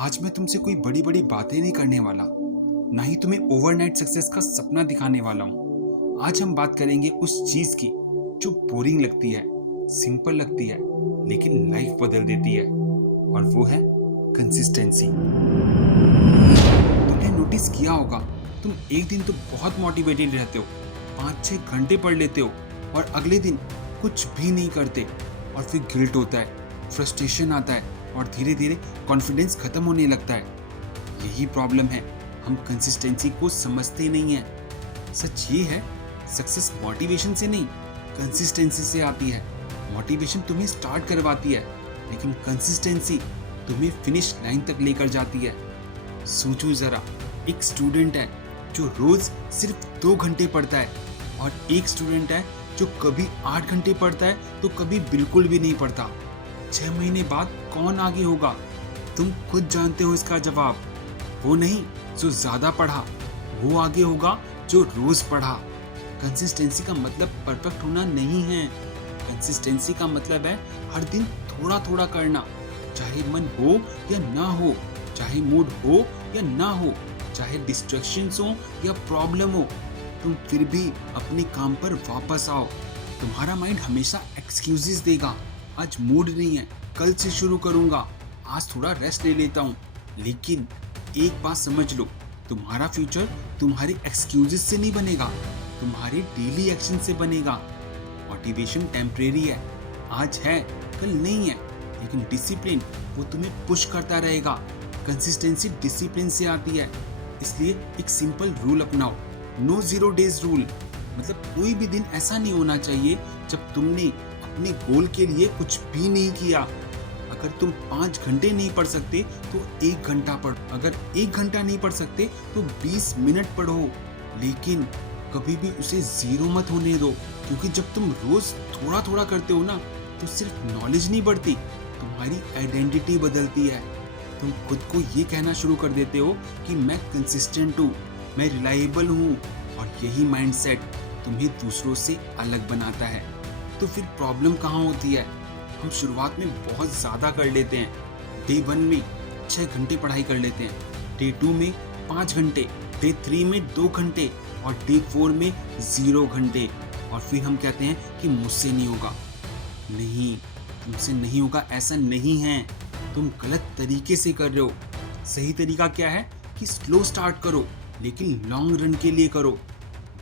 आज मैं तुमसे कोई बड़ी बड़ी बातें नहीं करने वाला, ना ही तुम्हें ओवरनाइट सक्सेस का सपना दिखाने वाला हूँ। आज हम बात करेंगे उस चीज की जो बोरिंग लगती है, सिंपल लगती है, लेकिन लाइफ बदल देती है, और वो है कंसिस्टेंसी। तुमने नोटिस किया होगा, तुम एक दिन तो बहुत मोटिवेटेड रहते हो, 5-6 घंटे पढ़ लेते हो, और अगले दिन कुछ भी नहीं करते, और फिर गिल्ट होता है, फ्रस्ट्रेशन आता है, और धीरे धीरे कॉन्फिडेंस खत्म होने लगता है। यही प्रॉब्लम है, हम कंसिस्टेंसी को समझते नहीं है। सच ये है, सक्सेस मोटिवेशन से नहीं, कंसिस्टेंसी से आती है। मोटिवेशन तुम्हें स्टार्ट करवाती है, लेकिन कंसिस्टेंसी तुम्हें फिनिश लाइन तक लेकर जाती है। सोचो जरा, एक स्टूडेंट है जो रोज सिर्फ 2 घंटे पढ़ता है, और एक स्टूडेंट है जो कभी 8 घंटे पढ़ता है तो कभी बिल्कुल भी नहीं पढ़ता। 6 महीने बाद कौन आगे होगा? तुम खुद जानते हो इसका जवाब। वो नहीं जो ज्यादा पढ़ा, वो आगे होगा जो रोज पढ़ा। कंसिस्टेंसी का मतलब परफेक्ट होना नहीं है। कंसिस्टेंसी का मतलब है हर दिन थोड़ा थोड़ा करना, चाहे मन हो या ना हो, चाहे मूड हो या ना हो, चाहे डिस्ट्रैक्शंस हो या प्रॉब्लम हो, तुम फिर भी अपने काम पर वापस आओ। तुम्हारा माइंड हमेशा एक्सक्यूजेस देगा, आज मूड नहीं है, कल से शुरू करूंगा, आज थोड़ा रेस्ट ले लेता हूँ। लेकिन एक बात समझ लो, तुम्हारा फ्यूचर तुम्हारे एक्सक्यूजेस से नहीं बनेगा, तुम्हारे डेली एक्शन से बनेगा। मोटिवेशन टेम्परेरी है, आज है कल नहीं है, लेकिन डिसिप्लिन वो तुम्हें पुश करता रहेगा। कंसिस्टेंसी डिसिप्लिन से आती है, इसलिए एक सिंपल रूल अपनाओ, नो 0 डेज रूल। मतलब कोई भी दिन ऐसा नहीं होना चाहिए जब तुमने अपने गोल के लिए कुछ भी नहीं किया। अगर तुम 5 घंटे नहीं पढ़ सकते तो 1 घंटा पढ़ो, अगर 1 घंटा नहीं पढ़ सकते तो 20 मिनट पढ़ो, लेकिन कभी भी उसे 0 मत होने दो। क्योंकि जब तुम रोज थोड़ा थोड़ा करते हो ना, तो सिर्फ नॉलेज नहीं बढ़ती, तुम्हारी आइडेंटिटी बदलती है। तुम खुद को ये कहना शुरू कर देते हो कि मैं कंसिस्टेंट हूँ, मैं रिलायबल हूँ, और यही माइंडसेट तुम्हें दूसरों से अलग बनाता है। तो फिर प्रॉब्लम कहाँ होती है? हम शुरुआत में बहुत ज़्यादा कर लेते हैं। डे 1 में 6 घंटे पढ़ाई कर लेते हैं, डे 2 में 5 घंटे, डे 3 में 2 घंटे, और डे 4 में 0 घंटे, और फिर हम कहते हैं कि मुझसे नहीं होगा। नहीं, तुमसे नहीं होगा ऐसा नहीं है, तुम गलत तरीके से कर रहे हो। सही तरीका क्या है कि स्लो स्टार्ट करो, लेकिन लॉन्ग रन के लिए करो।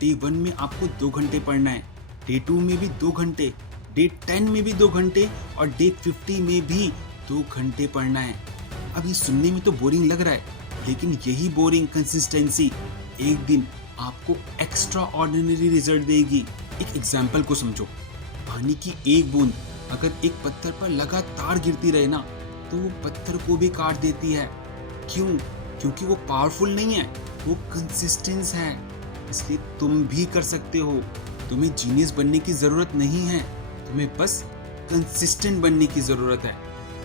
डे 1 में आपको 2 घंटे पढ़ना है, डे 2 में भी 2 घंटे, डे 10 में भी 2 घंटे, और डे 50 में भी 2 घंटे पढ़ना है। अब ये सुनने में तो बोरिंग लग रहा है, लेकिन यही बोरिंग कंसिस्टेंसी एक दिन आपको एक्स्ट्रा ऑर्डिनरी रिजल्ट देगी। एक एग्जाम्पल को समझो, पानी की एक बूंद अगर एक पत्थर पर लगातार गिरती रहे ना, तो वो पत्थर को भी काट देती है। क्यों? क्योंकि वो पावरफुल नहीं है, वो कंसिस्टेंस है। इसलिए तुम भी कर सकते हो। तुम्हें जीनियस बनने की जरूरत नहीं है, तुम्हें बस कंसिस्टेंट बनने की जरूरत है।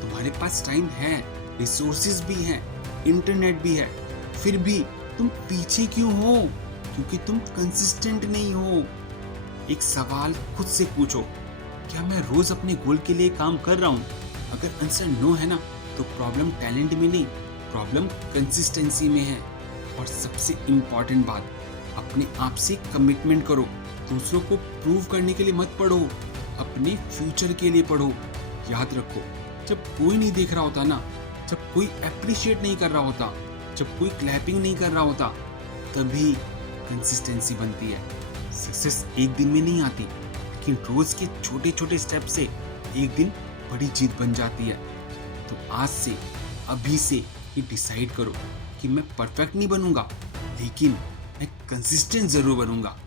तुम्हारे पास टाइम है, रिसोर्सेज भी हैं, इंटरनेट भी है, फिर भी तुम पीछे क्यों हो? क्योंकि तुम कंसिस्टेंट नहीं हो। एक सवाल खुद से पूछो, क्या मैं रोज अपने गोल के लिए काम कर रहा हूँ? अगर आंसर नो है ना, तो प्रॉब्लम टैलेंट में नहीं, प्रॉब्लम कंसिस्टेंसी में है। और सबसे इम्पोर्टेंट बात, अपने आप से कमिटमेंट करो। दूसरों को प्रूव करने के लिए मत पढ़ो, अपने फ्यूचर के लिए पढ़ो। याद रखो, जब कोई नहीं देख रहा होता ना, जब कोई अप्रिशिएट नहीं कर रहा होता, जब कोई क्लैपिंग नहीं कर रहा होता, तभी कंसिस्टेंसी बनती है। सक्सेस एक दिन में नहीं आती, लेकिन रोज के छोटे छोटे स्टेप से एक दिन बड़ी जीत बन जाती है। तो आज से, अभी से ये डिसाइड करो कि मैं परफेक्ट नहीं बनूंगा, लेकिन मैं कंसिस्टेंट जरूर बनूंगा।